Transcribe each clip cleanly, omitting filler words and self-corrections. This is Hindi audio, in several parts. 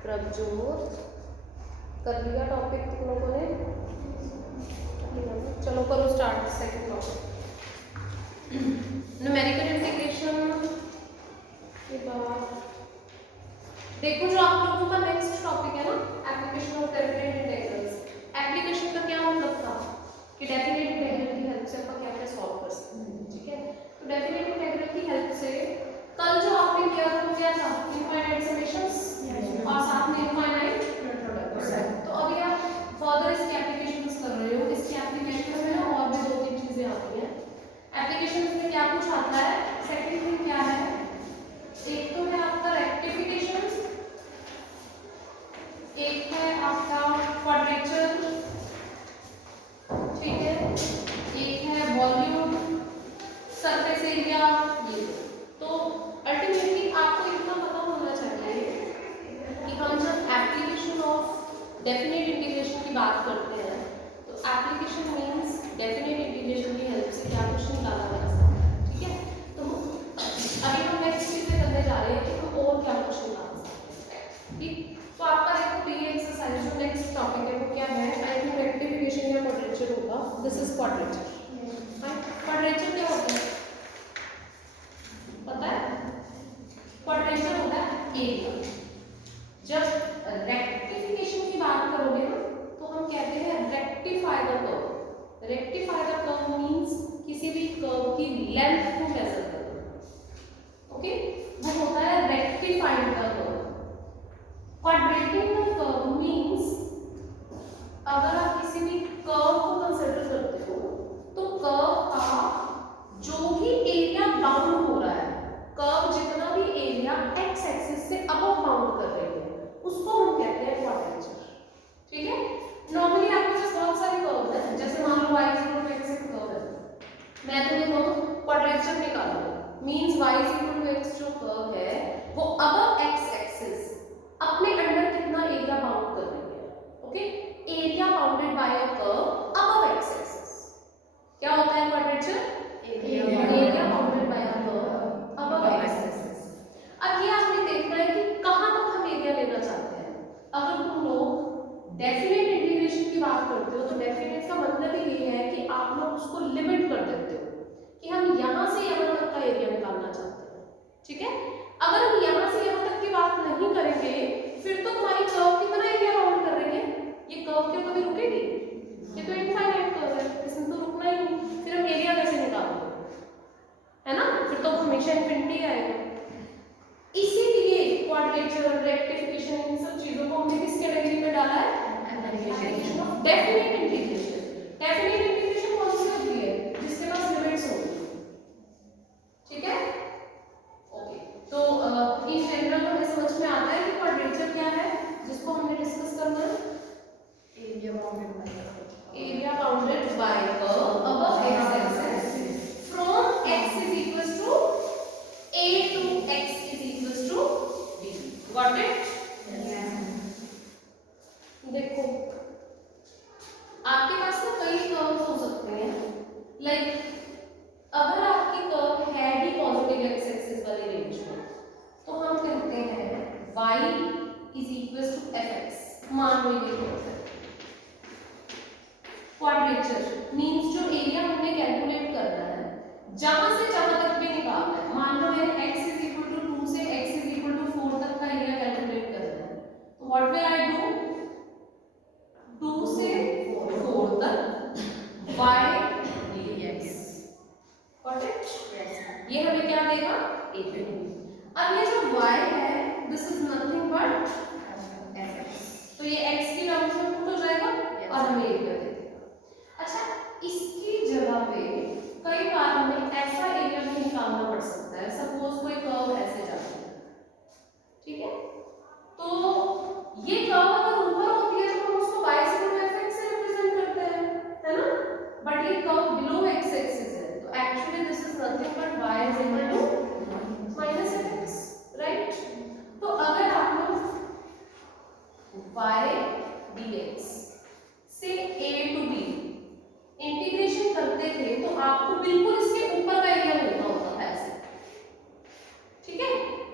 प्रभजोत कर लिया टॉपिक तुम लोगों ने? चलो करो start second topic numerical integration के बाद देखो जो आप लोगों का नेक्स्ट टॉपिक है ना application of definite integrals. Application का क्या मतलब था कि डेफिनेट इंटीग्रल की हेल्प से अपन क्या क्या सॉल्व कर सकते हैं। ठीक है, तो डेफिनेट इंटीग्रल की हेल्प से कल जो आपने किया था वो क्या था? इनफाइनाइट समेशंस और साथ में इनफाइनाइट प्रोडक्ट्स। तो अभी आप फर्दर इसकी एप्लीकेशंस कर रहे हो। इसकी एप्लीकेशन में ना और भी दो तीन चीजें आती हैं। एप्लीकेशंस में क्या कुछ आता है? सेकंड थिंग क्या है? एक तो है आपका रेक्टिफिकेशन, एक है आपका क्वाड्रेचर, ठीक है, एक है वॉल्यूम, सरफेस एरिया। ये तो अल्टीमेटली आपको इतना पता होना चाहिए कि हम जब एप्लीकेशन ऑफ डेफिनेट इंटीग्रेशन की बात करते हैं तो एप्लीकेशन मींस डेफिनेट इंटीग्रेशन की हेल्प से क्या कुछ निकाला जा सकता है। ठीक है, तो अभी हम नेक्स्ट चीज करने जा रहे हैं कि हम और क्या कुछ निकाल सकते हैं। ठीक, तो आपका देखो बी एक्सरसाइज जो नेक्स्ट टॉपिक है वो क्या है? आई थिंक रेक्टिफिकेशन या क्वाड्रेचर होगा। This is quadrature. क्वाड्रेचर क्या होता है पता है? क्वाड्रेचर होता है एरिया। जब रेक्टिफिकेशन की बात करोगे ना तो हम कहते हैं rectify the curve. Rectify the curve means किसी भी कर्व की लेंथ को मेजर करना। ओके, वो होता है rectified the curve. Quadrating the curve means अगर आप किसी भी कर्व को कंसीडर करते हो तो कर्व का जो भी एरिया बाउंड हो रहा है, कर्व जितना भी एरिया एक्स एक्सिस से अबव बाउंड कर रही है उसको हम कहते हैं क्वाड्रेचर। ठीक है, नॉर्मली आपके पास बहुत सारे कर्व हैं, जैसे मान लो y इक्वल टू x एक कर्व है, मैं तुम्हें कहूं क्वाड्रेचर निकालो means y equal to x जो कर्व है वो अबव x एक्सिस अपने अंडर कितना एरिया बाउंड कर रही है। Okay, area bounded by a curve above x axis क्या होता है? Quadrature area bounded by a curve above x axis. अब ये आपने देखना है कि कहां तक हम एरिया लेना चाहते हैं। अगर तुम लोग डेफिनेट इंटीग्रेशन की बात करते हो तो डेफिनेट का मतलब ही ये है कि आप लोग उसको लिमिट कर देते हो कि हम यहां से यहां तक का एरिया निकालना चाहते हैं। ठीक है, अगर हम यहां से यहां तक की बात नहीं करेंगे फिर तो हमारी कर्व कितना एरिया बाउंड कर रही है? ये कर्व क्या कभी रुकेगी? ये तो इनफाइनाइट कर्व है, इसमें तो रुकना ही नहीं। फिर हम एरिया कैसे निकालेंगे? है ना, फिर तो हमेशा इंफिनिटी आएगा। इसीलिए क्वाड्रेचर, रेक्टिफिकेशन, इन सब चीजों को हमने किस कैटेगरी में डाला है? Application of definite integration. Definite integration कौन सी होती है? जिसके पास लिमिट्स हो। ठीक है, ओके, तो इन जनरल हमें समझ में आता है कि क्वाड्रेचर क्या है जिसको हमने डिस्कस करना है। Area bounded bye curve above x axis from x is equals to a to x is equals to b. Got it? देखो आपके पास ना कई कर्व्स हो सकते हैं, लाइक अगर आपकी कर्व है भी पॉजिटिव एक्स एक्सिस वाली रेंज में तो हम कहते हैं y is equals to fx। मान लो ये कर्व है। क्वाड्रेचर मींस जो एरिया हमने कैलकुलेट करना है जहां से जहां तक भी निकालना है। मान लो मैंने x is equal to 2 से x is equal to 4 तक का एरिया कैलकुलेट करना है तो व्हाट विल आई डू? 2 से 4 तक y dx। Got it? ये हमें क्या देगा? एरिया। अब ये जो y है this is nothing but fx, तो ये x की टर्म्स में पुट हो जाएगा और हमें एरिया दे देगा। अच्छा, इसकी जगह पे कई बार हमें ऐसा एरिया भी निकालना पड़ सकता है। सपोज कोई कर्व ऐसे जाता है, ठीक है, तो ये कर्व अगर ऊपर होती है तो हम उसको y fx से रिप्रेजेंट करते हैं, है ना, बट ये कर्व बिलो x एक्सिस है तो actually this is nothing but y is equal to minus fx, right? तो अगर आप लोग y dx से a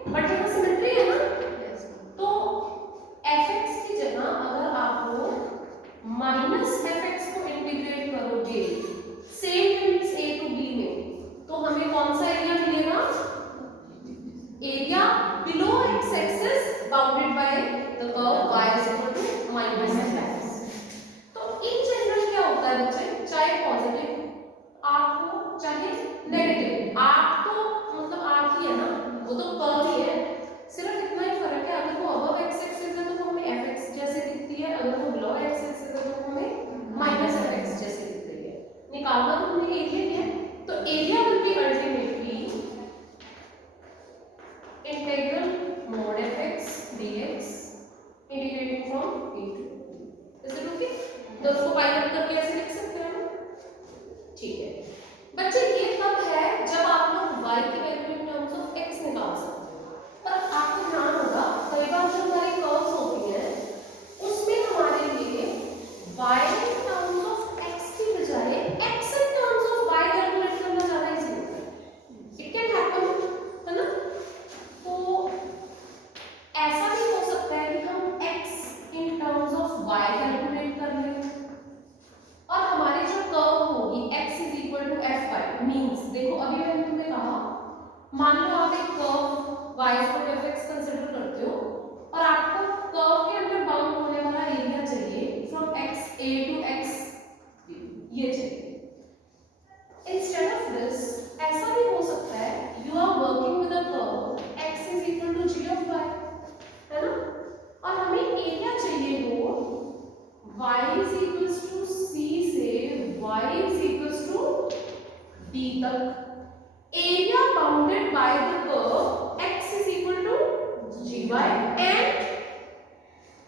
बट यहाँ सिमेट्री है ना, तो fx की जगह अगर आप लोग माइनस fx को इंटीग्रेट करोगे same means a to b में, तो हमें कौन सा एरिया मिलेगा? एरिया बिलो x axis bounded by the curve y is equal to minus fx। तो इन जनरल क्या होता है बच्चे, चाहे पॉजिटिव आर्क हो चाहे नेगेटिव आर्क, तो मतलब आर्क ही है ना, वो तो कर्व ही है, सिर्फ इतना ही फर्क है, अगर वो अबव x एक्सिस है तो हमें fx जैसे दिखती है, अगर वो बिलो x एक्सिस है तो हमें माइनस fx जैसे दिख रही है। निकालना तो हमने एरिया ही है, तो area will be ultimately integral mod fx dx integrating from a to b। Is it okay? तो उसको पाइलट करके ऐसे लिख सकते हैं हम, ठीक है बच्चे। ये तब है जब आप लोग y की value in terms of x निकाल सकते हो, पर आपको ध्यान होगा कई बार जो हमारी कर्व्स होती हैं उसमें हमारे लिए y in terms of x की बजाय x in terms of y calculate करना ज्यादा इजी होता है। इट कैन हैपन, है ना? तो ऐसा भी हो सकता है कि हम x in terms of y calculate कर लें और हमारी जो कर्व होगी x is equal to f(y) means, देखो अभी मैंने तुम्हें कहा, मान लो आप एक curve y is equal to fx consider करते हो और आपको कर्व के अंदर बाउंड होने वाला एरिया चाहिए from x a to x b, ये चाहिए। इंस्टेड ऑफ दिस ऐसा भी हो सकता है you are working with a curve x is equal to g of y, है ना, और हमें एरिया चाहिए हो y is equals to c से y is equals to d तक, area bounded by the curve x is equal to gy and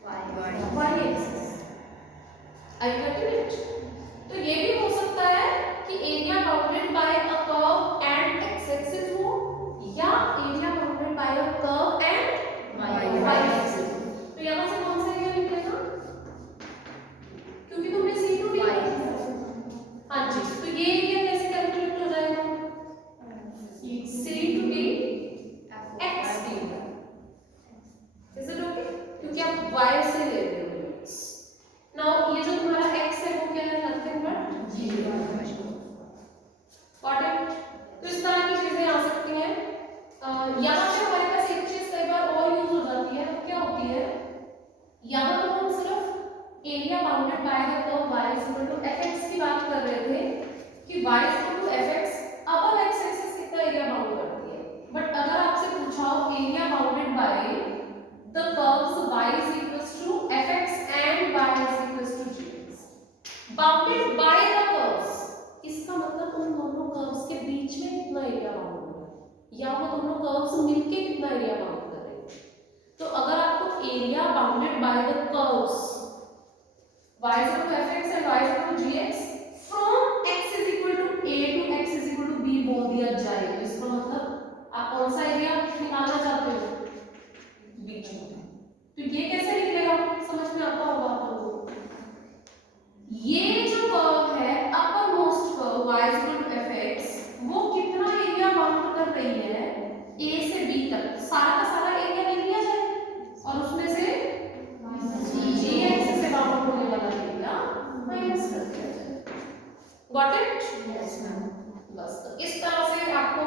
y axis। Are you getting it? तो ये भी हो सकता है कि area bounded by a curve and x axis हो या area bounded by a curve and y axis. तो यहां से कौन सा एरिया निकलेगा? क्योंकि तुमने c टू d, हाँ जी, तो ये एरिया कैसे कैलकुलेट हो जाएगा? c to d x d। Is it okay? क्योंकि आप y से ले रहे हो लिमिट्स। नाउ ये जो तुम्हारा x है वो क्या है? Nothing but g। Got it? तो इस तरह की चीजें आ सकती हैं। यहाँ पे हमारे पास एक चीज कई बार और यूज हो जाती है, क्या होती है, यहाँ पर हम सिर्फ area bounded by the curve y is equal to fx की बात कर रहे थे कि y is equal to fx above x axis कितना एरिया बाउंड करती है, बट अगर आपसे पूछा हो area bounded by the curves y is equal to fx and y is equal to gx, bounded by the curves, इसका मतलब उन दोनों कर्व्स के बीच में कितना एरिया बाउंड हो रहा है या वो दोनों कर्व्स मिलके कितना एरिया बाउंड कर रहे हैं। तो अगर आपको area bounded by the curves y is equal to fx and y is equal to gx from x is equal to a to x is equal to b बोल दिया जाए, तो इसका मतलब आप कौन सा एरिया निकालना चाहते हो? बीच में। तो ये कैसे निकलेगा? समझ में आता होगा आप लोगों को। ये जो कर्व है upper most curve y is equal to fx, वो कितना एरिया बाउंड कर रही है a से b तक, सारा का सारा एरिया ले लिया जाए और उसमें से g एक्सिस से बाउंड होने वाला एरिया माइनस कर दिया जाए। Got it? Yes ma'am. बस तो इस तरह से आपको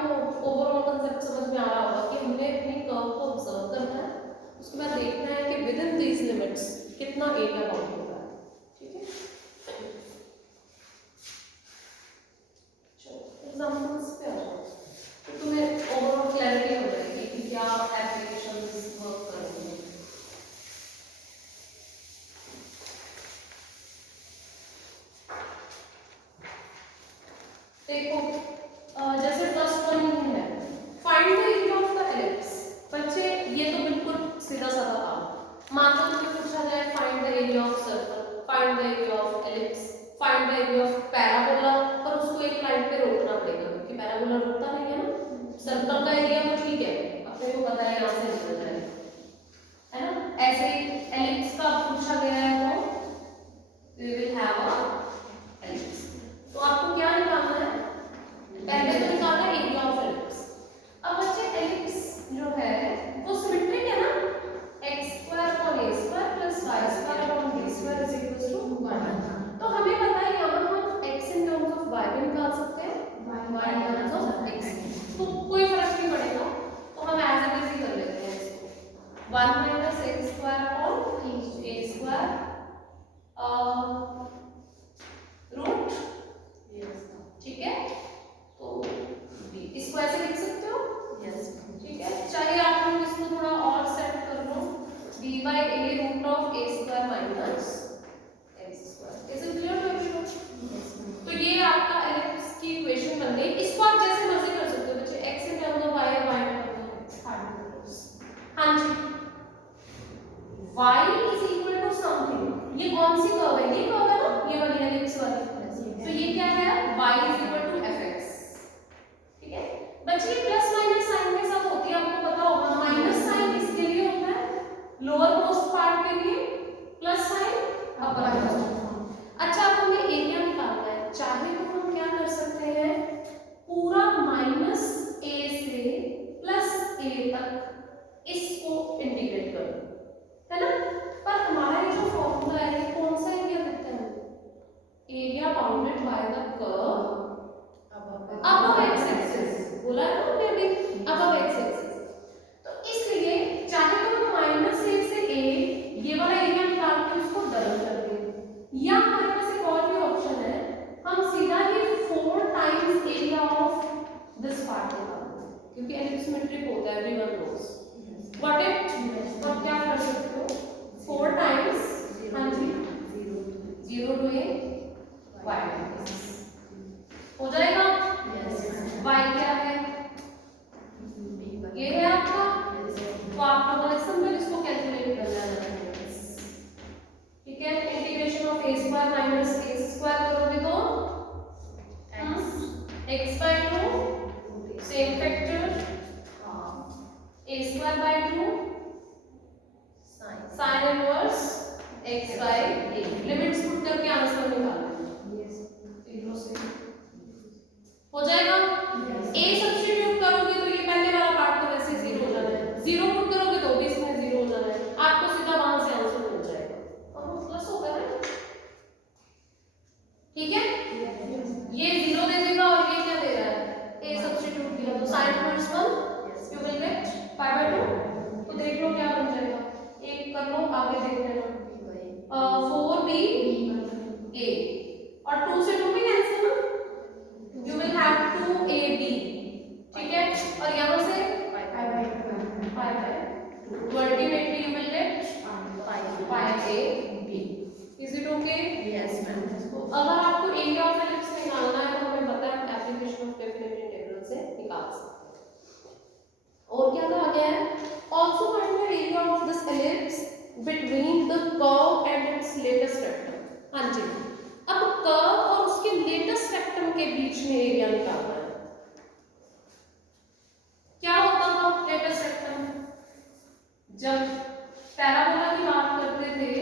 ओवरऑल कांसेप्ट समझ में आ रहा होगा कि हमने अपनी कर्व को ऑब्जर्व करना है, उसके बाद देखना है कि विद इन दीस लिमिट्स कितना एरिया बाउंड हो रहा है। ठीक है, चलो एग्जांपल्स पे आ जाओ तो तुम्हें ओवरऑल क्लैरिटी हो जाएगी कि क्या एप्लीकेशंस वर्क कर रही हैं। देखो जैसे फर्स्ट वन है find the area of the ellipse. बच्चे ये तो बिल्कुल सीधा साधा काम, मान लो तुम्हें पूछा जाए find the area of circle, ये कौन सी कर्व है, ये कर्व है ना, ये वाली एलिप्स वाली, तो ये क्या है y = fx। ठीक है बच्चे, ये प्लस माइनस साइन के साथ होती है, आपको पता होगा। माइनस साइन इसके लिए होता है लोअर मोस्ट पार्ट के लिए, प्लस साइन अपर मोस्ट। अच्छा अब हमें एरिया निकालना है, चाहे तो हम क्या कर सकते हैं, पूरा माइनस a से प्लस a तक इसको इंटीग्रेट कर दो, है ना। पर हमारा ये जो फॉर्मूला है, ये कौन सा एरिया देता है, area bounded by the curve above x axis, बोला है ना हमने अभी, above x एक्सिस। तो इसलिए चाहे तो हम माइनस a से a ये वाला एरिया निकाल के उसको डबल कर दें, या हमारे पास एक और भी ऑप्शन है, हम सीधा ही 4 times area of this part निकाल दें, क्योंकि एलिप्स सिमेट्रिक होता है, एवरीवन नोस व्हाट इट। तो क्या कर सकते हो, 4 टाइम्स, हां जी 0 to a y हो जाएगा। y क्या है, ये है आपका, तो आप लोगों ने सिंपल इसको कैलकुलेट करना है। ठीक है, integration of a square minus a square करोगे तो x/2 same factor a square by 2 sin inverse x/a, limits put करके आंसर निकालना हो जाएगा। a सब्स्टिट्यूट करोगे तो ये पहले वाला पार्ट तो वैसे 0 हो जाना है, 0 पुट करोगे तो भी इसमें 0 हो जाना है, आपको सीधा वहां से आंसर मिल जाएगा, और प्लस होगा ना। ठीक है, ये 0 दे देगा और ये क्या दे रहा है, a सब्स्टिट्यूट दिया तो sin inverse 1 you will get π/2, तो देख लो क्या बन जाएगा, एक कर लो आगे देख लेना, 4b a और 2 से 2 भी कैंसिल ना, you will have 2ab। ठीक है, और यहाँ से ultimately you will get π/a/b। Is it okay? Yes ma'am। तो अगर आपको एरिया ऑफ एलिप्स निकालना है तो हमें पता है एप्लीकेशन ऑफ डेफिनेट इंटीग्रल से निकाल सकते हैं। और क्या कहा गया है, also find the area of this ellipse between the curve and its latest rectum। हाँ जी, अब कर्व और उसके लेटेस्ट रेक्टम के बीच में एरिया निकालना है। क्या होता था लेटेस्ट रेक्टम, जब पैराबोला की बात करते थे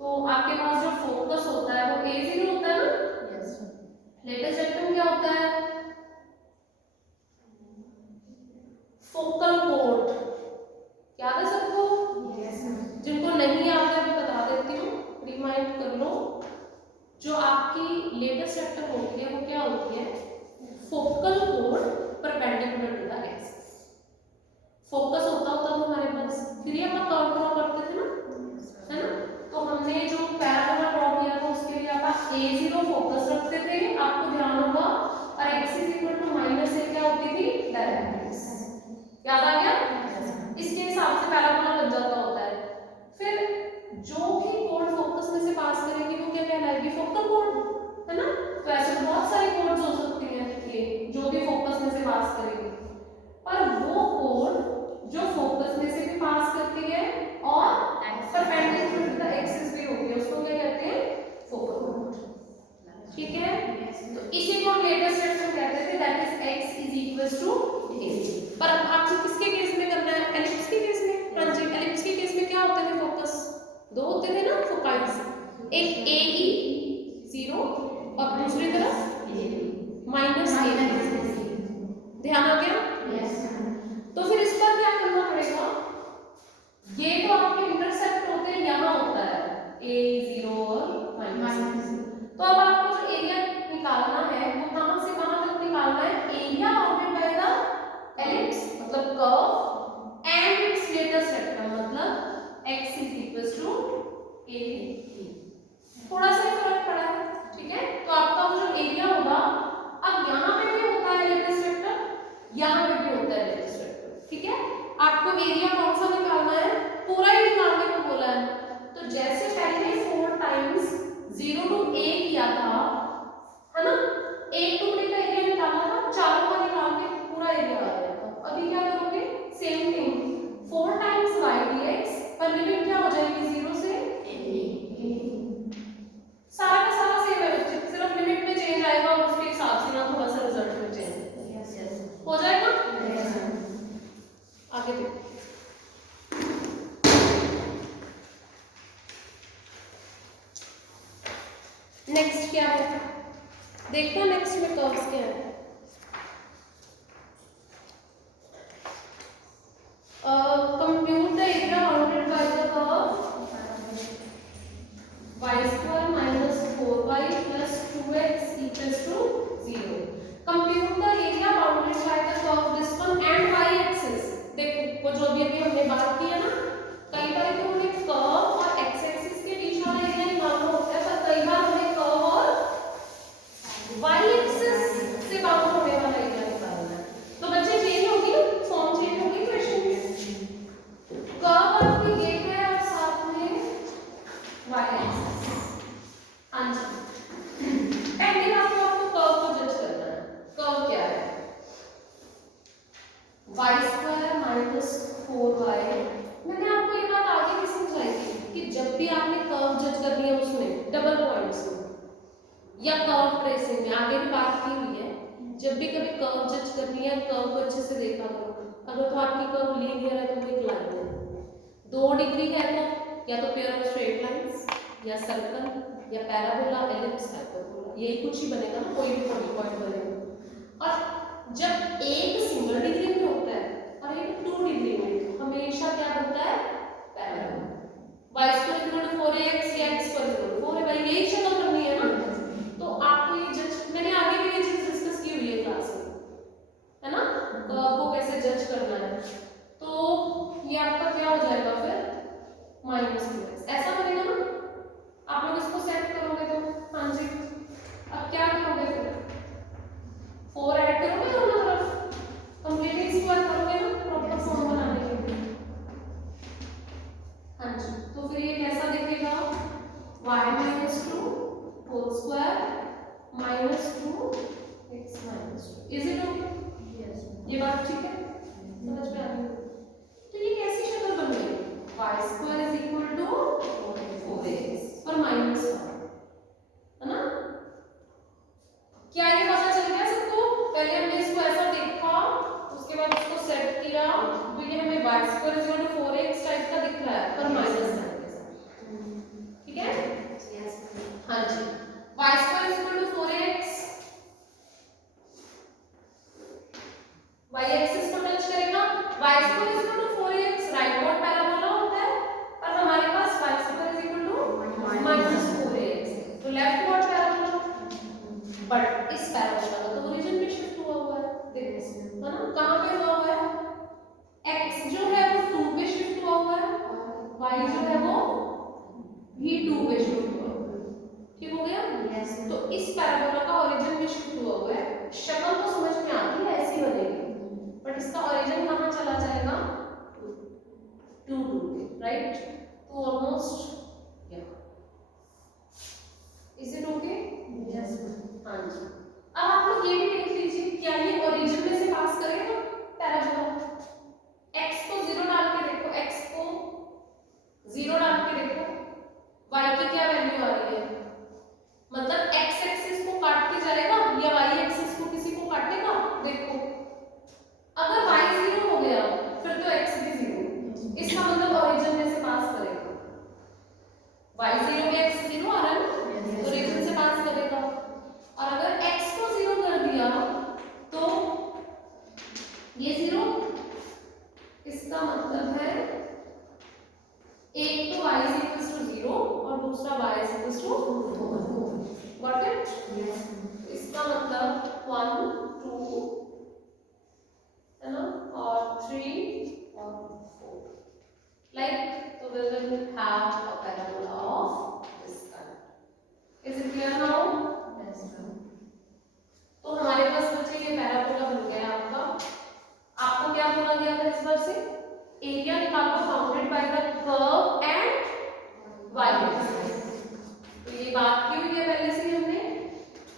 तो आपके पास जो फोकस होता है वो a0 होता है ना। यस। लेटेस्ट रेक्टम क्या होता है, फोकल कोड, याद है सबको? यस। जिनको नहीं याद है मैं बता देती हूँ, रिमाइंड कर लो। जो आपकी लेटेस्ट रेक्टम होती है वो क्या होती है, फोकल कोड perpendicular to the axis. Focus होता था हमारे पास, फिर ये हम कर्व ड्रॉ करते थे ना, है ना। तो हमने जो पैराबोला ड्रॉ किया था उसके लिए आप a0 फोकस रखते थे, आपको ध्यान होगा, और x -a क्या होती थी, डायरेक्ट्रिक्स। याद आ गया? इसके हिसाब से पैराबोला बन जाता होता है। फिर जो भी कोड फोकस में से पास करेगी वो क्या कहलाएगी, फोकल कोड, है ना। तो ऐसे बहुत सारी कोड्स हो सकती हैं ये जो भी फोकस में से पास करेगी, पर वो कोड जो फोकस में से भी पास करती है और परपेंडिकुलर टू द एक्सिस भी होती है, उसको क्या कहते हैं, फोकल कोड। ठीक है, तो इसी को लेटेस्ट रेक्टम कहते थे, दैट इज x = a। पर अब आपको किसके केस में करना है, एलिप्स के केस में। हाँ जी, एलिप्स के केस में क्या होते थे फोकस, दो होते थे ना फोकाइज, एक AE0 और दूसरी तरफ -a। ध्यान आ गया? तो फिर इस पर क्या करना पड़ेगा, ये तो आपके इंटरसेप्ट होते हैं, यहाँ होता है a0 और -a। तो अब आपको जो एरिया निकालना है वो कहां से कहां तक निकालना है, area bounded by the ellipse मतलब curve and its latus rectum मतलब x = a। थोड़ा सा फर्क पड़ा है, ठीक है। तो आपका वो जो एरिया होगा, अब यहाँ पे भी होता है लेटेस्ट रेक्टम, यहाँ पे भी होता है लेटेस्ट रेक्टम, ठीक है। आपको एरिया कौन सा निकालना है, पूरा ही निकालने को बोला है। तो जैसे पहले 4 टाइम्स 0 to a किया था, है ना, एक टुकड़े का एरिया निकालना था, चारों का निकाल के पूरा एरिया आ गया था। अभी क्या करोगे, same thing 4 times y dx, पर लिमिट क्या हो जाएगी 0 से क्या है देखो, नेक्स्ट में कर्व्स क्या है। Compute the area bounded by the curve y square minus 4y plus 2x equals to 0. Compute the area bounded by the curve this one and y axis. देखो वो जो भी हमने बात की है ना, कई बार तो हमें कर्व और x एक्सिस के बीच वाला एरिया निकालना होता है, पर कई बार हमें कर्व और y एक्सिस से बाउंड होने वाला एरिया निकालना है। तो बच्चे चेंज होगी, फॉर्म चेंज होगी क्वेश्चन में। कर्व आपकी ये है और साथ में y एक्सिस। हाँ जी, पहले आपको कर्व को जज करना है। कर्व क्या है? y square minus 4y। मैंने आपको ये बात आगे भी समझाई थी कि जब भी आपने कर्व जज करनी है उसमें डबल पॉइंट्स में या कर्व ट्रेसिंग में, आगे भी बात की हुई है, जब भी कभी कर्व जज करनी है कर्व को अच्छे से देखा करो। अगर तो आपकी कर्व लीनियर है तो वो एक लाइन है, 2 डिग्री है तो या तो पेयर ऑफ स्ट्रेट लाइंस या सर्कल या पैराबोला, एलिप्स, हाइपरबोला, यही कुछ ही बनेगा ना, कोई भी पॉइंट बनेगा। और जब एक सिंगल डिग्री में होता है और एक 2 डिग्री में, हमेशा क्या बनता है? Parabola. y square equal to 4ax या x square equal to 4a, भाई यही शक्ल करनी है ना। तो आपको ये जज, मैंने आगे भी ये चीज डिस्कस की हुई है क्लास में, है ना, कर्व को कैसे जज करना है। तो ये आपका क्या हो जाएगा फिर? -2x ऐसा बनेगा ना। आप लोग इसको सेट करोगे तो हाँ जी, अब क्या करोगे फिर? 4 ऐड करोगे दोनों तरफ, कंप्लीटली स्क्वायर करोगे ना प्रॉपर फॉर्म बनाने के लिए। हाँ जी, तो फिर ये कैसा दिखेगा? y - 2 whole square -2 x - 2। Is it okay? Yes, ये बात ठीक है, समझ में आ गई। तो ये कैसी शक्ल बन गई? y square is equal to 4x और -1, है ना। क्या ये पता चल गया सबको? पहले हमने इसको ऐसा देखा, उसके बाद इसको सेट किया, तो ये हमें y square is equal to 4x type का दिख रहा है पर माइनस साइन के साथ, ठीक है? यस हाँ जी, y square is equal to 4x, y axis को टच करेगा, y square is equal to 4x right parabola होता है, पर हमारे पास y square is equal to -4ax, तो लेफ्ट वर्ड पैराबोला। बट इस पैराबोला का तो ओरिजिन पे शिफ्ट हुआ है, देखो है ना, कहां पे हुआ है? x जो है वो 2 पे शिफ्ट हुआ है, y जो है वो भी 2 पे शिफ्ट हुआ है, ठीक हो गया? यस। तो इस पैराबोला का ओरिजिन पे शिफ्ट हुआ है, शक्ल तो समझ में आती है ऐसी बनेगी, बट इसका ओरिजिन कहां चला जाएगा? 2 पे, राइट? तो almost is it okay? Yes हाँ जी। अब आप लोग ये भी देख लीजिए, क्या ये ओरिजिन में से पास करेगा पैराबोला? x को 0 डाल के देखो, x को 0 डाल के देखो, y की क्या वैल्यू आ रही है? मतलब x एक्सिस को काट के जाएगा या y एक्सिस को किसी को काटेगा? देखो, अगर y 0 हो गया फिर तो x भी 0, इसका मतलब ओरिजिन में से पास करेगा। y 0 पे x 0 आ रहा है ना, तो ओरिजिन से पास करेगा। और अगर x को 0 कर दिया तो ये 0, इसका मतलब है एक तो y इक्वल्स टू 0 और दूसरा y equals to 4। Got it? इसका मतलब 1 2 है ना, और 3 और 4, like so we will have a parabola of this kind. Is it clear now? Yes ma'am. तो हमारे पास बच्चे ये पैराबोला बन गया आपका। आपको क्या बोला गया था इस बार से? एरिया निकालो bounded by the curve and y axis. तो ये बात की हुई है पहले से हमने,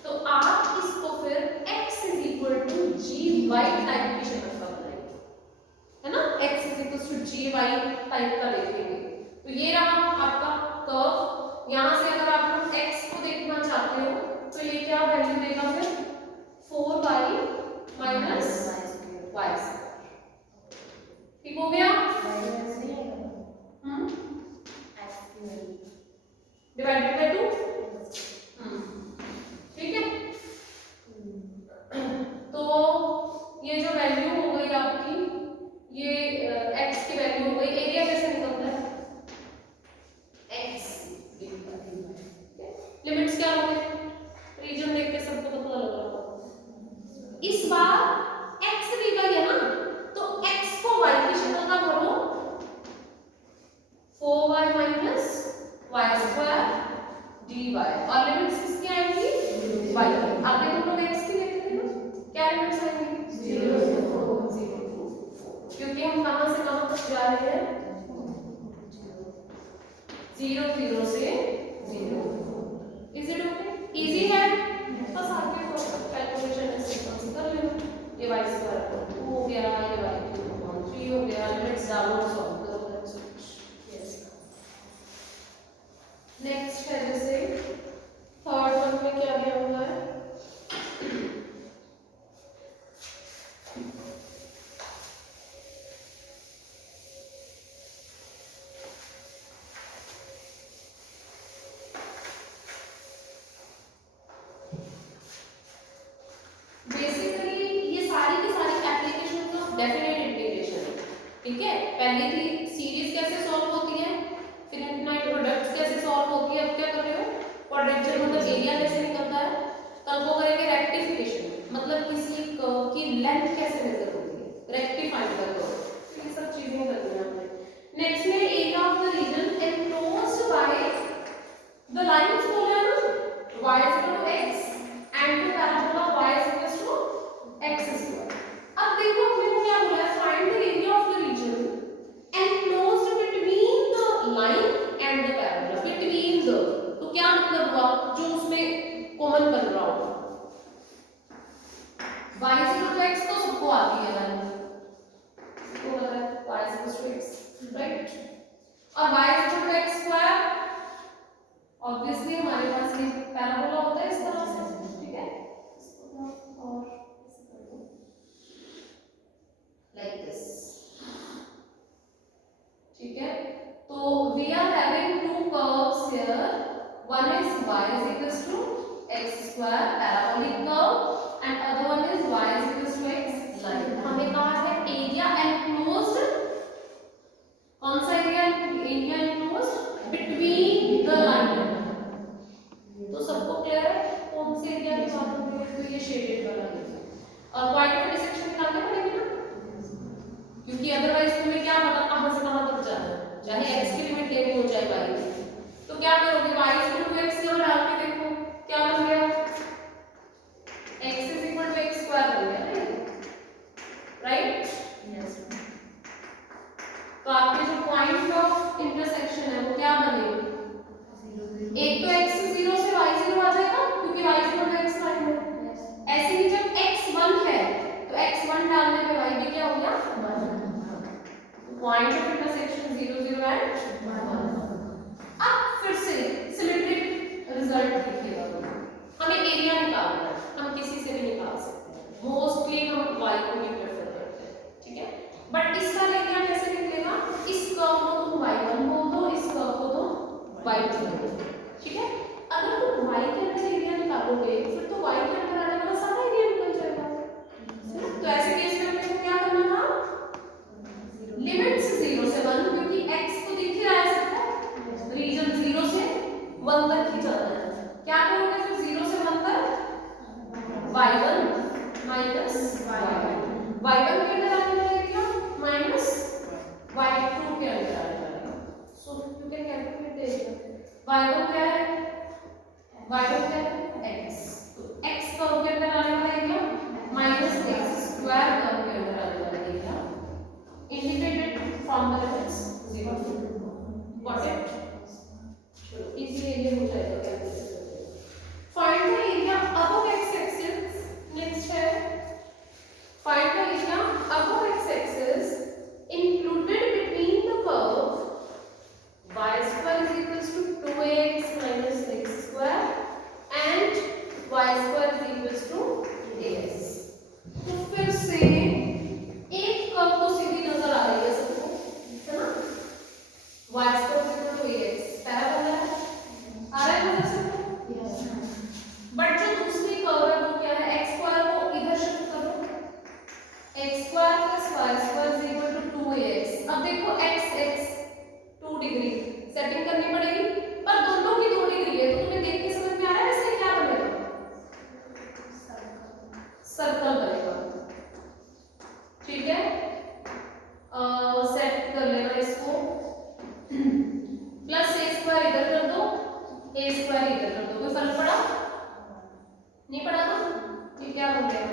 तो आप इसको फिर x is equal to gy type की शक्ल का बनाएंगे, है ना, x is equal to gy type का लिखेंगे। तो ये रहा आपका कर्व। यहां से अगर आप लोग x को देखना चाहते हो तो ये क्या वैल्यू देगा फिर? 4y माइनस y स्क्वायर, ठीक हो गया? Divided by 2। 0 0 से 0। Is it okay? इजी है, बस आगे तो कैलकुलेशन ऐसे कर लेना। ये y स्क्वायर 2 हो गया, ये y क्यूब 3 हो गया, लिमिट्स डालो और सॉल्व करो। यस। नेक्स्ट है जैसे थर्ड वन में क्या दिया हुआ है, बेसिकली ये सारी की सारी एप्लीकेशन ऑफ डेफिनेट इंटीग्रेशन है। ठीक है, पहले थी सीरीज कैसे सॉल्व होती है, फिर इनफिनाइट प्रोडक्ट्स कैसे सॉल्व होती है, अब क्या कर रहे हो क्वाड्रेचर मतलब एरिया कैसे निकलता है। कल को करेंगे रेक्टिफिकेशन, मतलब किसी कर्व की लेंथ कैसे मेजर होती है, रेक्टिफाइड कर्व, ये सब चीजें करनी है हमने। नेक्स्ट में area of the region enclosed by the lines बोले हैं ना, y is equal to x and the parabola y is equal to x square। अब देखो अपने को क्या बोला है, find the area of the region enclosed between the line and the parabola। between the तो क्या मतलब हुआ, जो उसमें कॉमन बन रहा हो। y is equal to x तो सबको आती है लाइन, तो पता है y is equal to x, right. और y is equal to x square, obviously हमारे पास ये पैराबोला होता है इस तरह से, ठीक है, और लाइक दिस, ठीक है। तो we are having two curves here, one is y is equals to x square parabolic curve and other one is y is equals to x line। हमें कहा है एरिया एनक्लोज्ड, कौन सा area, area enclosed between the line. तो सबको क्लियर है कौन से एरिया की बात हो रही है, तो ये शेडेड वाला एरिया। और पॉइंट ऑफ इंटरसेक्शन निकालने पड़ेंगे ना, क्योंकि अदरवाइज तुम्हें क्या पता कहां से कहां तक जाना है, चाहे x की लिमिट लेनी हो चाहे y की। तो क्या करोगे, y is equal to x यहां डाल के देखो क्या बन गया, x is equal to x square बन गया, राइट। यस। तो आपके जो पॉइंट ऑफ इंटरसेक्शन है वो क्या बनेगा, एक तो x 0 से y 0 आ जाएगा क्योंकि y 0 तो x लाइन है। ऐसे ही जब x 1 है तो x 1 डालने पे y भी क्या हो गया 1। Point of intersection 0 0 and 1। अब फिर से सिमेट्रिक रिजल्ट दिखेगा, हमें एरिया निकालना है, हम किसी से भी निकाल सकते हैं, मोस्टली हम y को ही प्रेफर करते हैं, ठीक है। बट इसका एरिया कैसे निकलेगा, इस कर्व को तुम y1 बोल दो, इस कर्व को तुम y2 बोल दो, ठीक है। अगर तुम y के अंदर एरिया निकालोगे फिर तो y के अंदर आने वाला सारा एरिया निकल जाएगा। तो ऐसे केस में हमने को क्या करना था, लिमिट्स 0 से 1, क्योंकि x को दिख ही रहा है सबको, रीजन 0 से 1 तक ही जाना है। क्या करोगे फिर 0 से 1 तक y1 माइनस y1 के अंदर आने वाला एरिया माइनस y2 के अंदर आने वाला। So you can calculate the area. y1 क्या है, y1 क्या है x, तो x कर्व के अंदर आने वाला area minus x square curve के अंदर आने वाला area, indicated from the limits 0 to 1। Got it? चलो इजी एरिया हो जाएगा calculate. Find the area above x axis. Next है find the area above x axis included between the curve y square is equals to 2ax minus x square and y square is equals to ax। तो फिर से एक कर्व तो सीधी नजर आ रही है सबको, है ना, y square is equal to ax parabola है, आ रहा है नजर सबको। बट जो दूसरी कर्व है वो क्या है, x स्क्वायर को इधर शिफ्ट करो, x square plus y square is equal to 2ax। अब देखो x 2 डिग्री सेटिंग करनी पड़ेगी, पर दोनों की 2 डिग्री है, तो तुम्हें देख के समझ में आ रहा है इससे क्या बनेगा, सर्कल बनेगा, ठीक है। सेट कर लेना इसको, प्लस a स्क्वायर इधर कर दो, a स्क्वायर इधर कर दो, कोई फर्क पड़ा, नहीं पड़ा ना। ये क्या बन गया,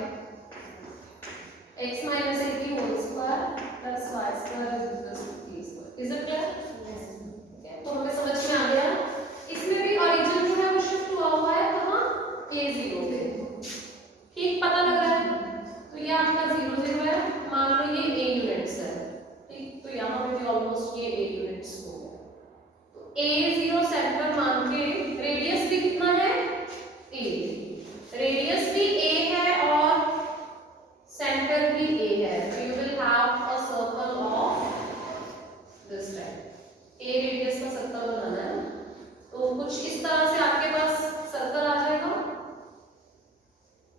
x minus a की whole square plus y square is equal to b square. Is it clear? तो हमें समझ में आ A0 सेंटर मान के रेडियस भी कितना है A, रेडियस भी A है और सेंटर भी A है, so you will have a circle of this type. A radius का सर्कल बनाना है, तो कुछ इस तरह से आपके पास सर्कल आ जाएगा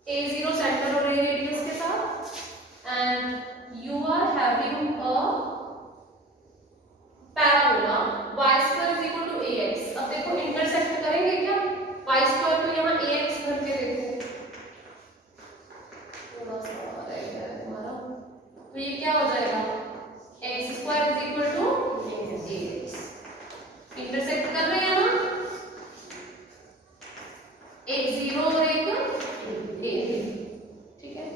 A0 सेंटर और A रेडियस के साथ, and you are having a parabola y square is equal to ax. अब देखो इंटरसेक्ट करेंगे क्या, y square तो यहाँ ax भर के देखो, थोड़ा सा और है हमारा, तो ये क्या हो जाएगा x square is equal to ax. Intersect कर रहे हैं ना, एक 0 और एक a, ठीक है।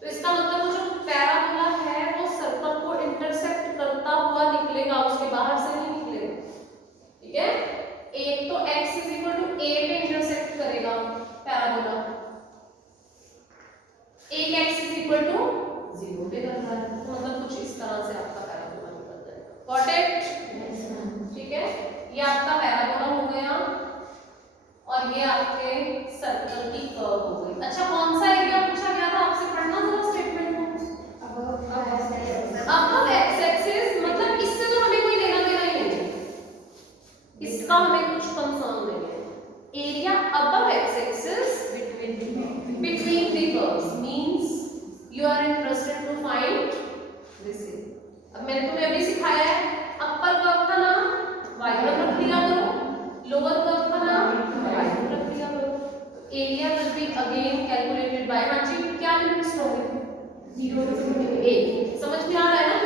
तो इसका मतलब वो जो पैराबोला है वो सर्कल को इंटरसेक्ट करता हुआ निकलेगा, उसके बाहर से नहीं निकलेगा, ठीक है। एक तो x is equal to a पे इंटरसेक्ट करेगा पैराबोला, एक x इज इक्वल टू 0 पे कर रहा है, मतलब कुछ इस तरह से आपका पैराबोला निकल जाएगा। गॉट इट, ठीक है। ये आपका पैराबोला हो गया और ये आपके सर्कल की कर्व हो गई। अच्छा, कौन सा एरिया पूछा गया था आपसे, पढ़ना जरा स्टेटमेंट को। अब एक्स एक्सिस मतलब इससे तो हमें कोई लेना देना ही नहीं है, इसका हमें कुछ कंसर्न नहीं है। Area above x axis between the curves means you are interested to find this. अब मैंने तुम्हें अभी सिखाया है, अपर कर्व का नाम y1 रख दिया करो, लोअर कर्व का नाम y2 रख दिया करो। Area will be again calculated by, हाँ जी क्या लिमिट्स होंगे 0 to a, समझ में आ रहा है ना।